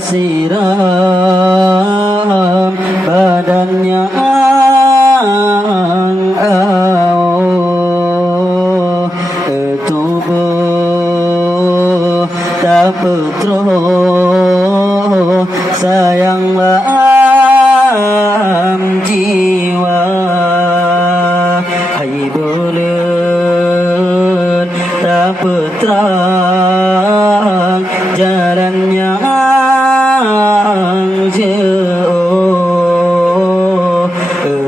siram badannya tubuh tak petroh sayanglah jiwa hai bulan tak peterang jalannya jauh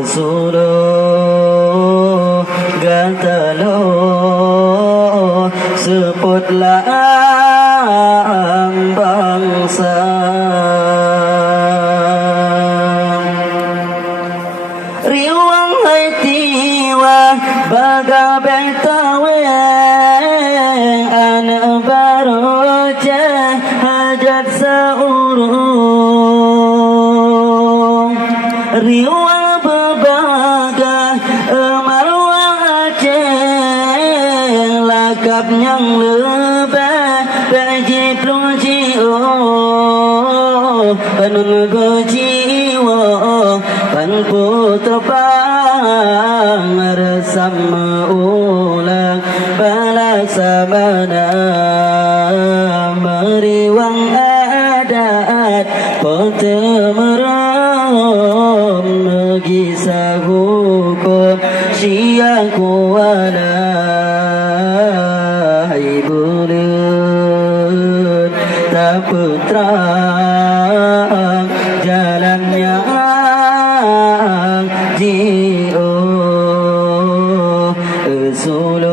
suluh gataloh seputlah bangsa riwang hai tiwa bagabeng tawe anak baru hajat saurung riwang bebaga marwah aceh lakap yang lebih bagi pluji panun gojiwa pan putra pang resam ulang balaksana meriwang adat potemeram gisah hukum siang kuala bulan tak peterang jalannya jauh suluh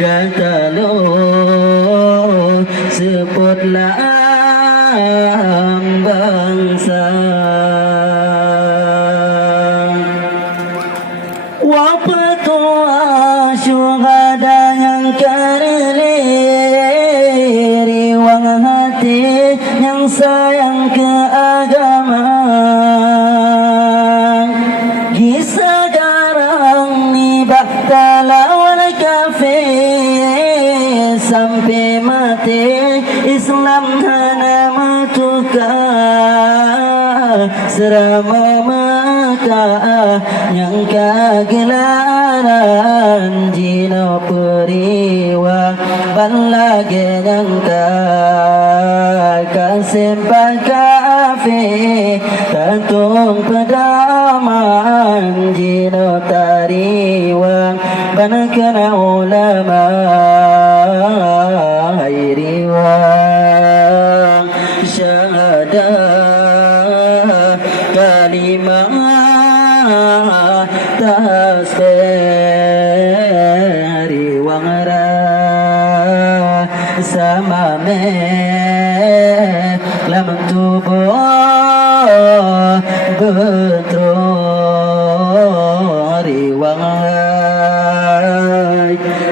gataloh seputlah bangsa wapetua syuhada yang karili riwang hati yang sayang ke agama kisah garang ni baktala wal kafir sampai mati Islam hana matukah serama Mekah yang kegelaran jino periwang balage nyangka kasempai kafe tantung pedaman jino tariwang banakana ulama riwang syahadah kalimah tasbih riwang sama lam tubuh betro riwang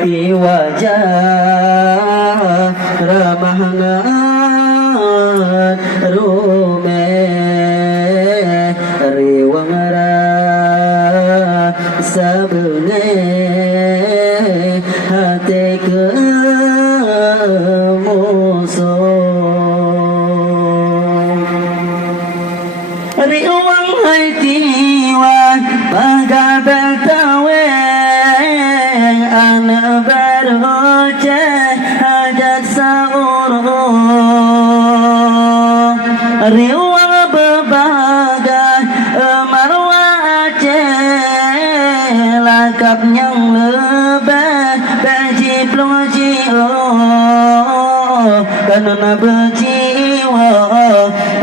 iwajah ramahangan rume riwang sabune hati ke riwang hai tiwan bagabel tawe anak baru hajat saurung riwang bebaga marwah aceh lakap yang lebih bagi pluji karena berjiwa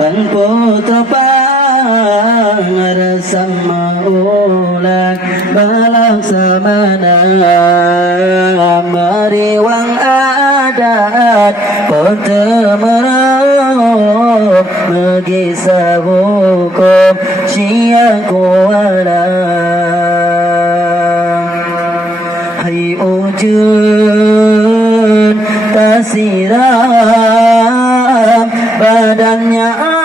dan putra resam ulang balaksana meriwang adat potemeram megisah hukum siang kuala hai ujun tasiram badannya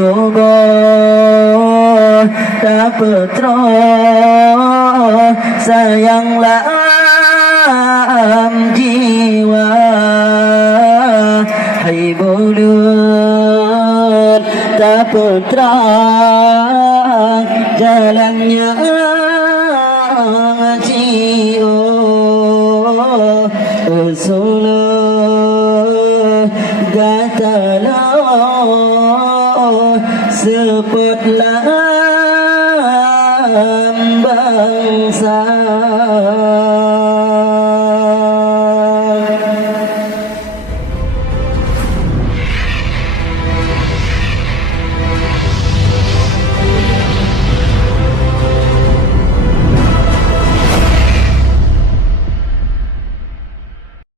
tubuh tak petroh sayanglah di bulan tak terang jalannya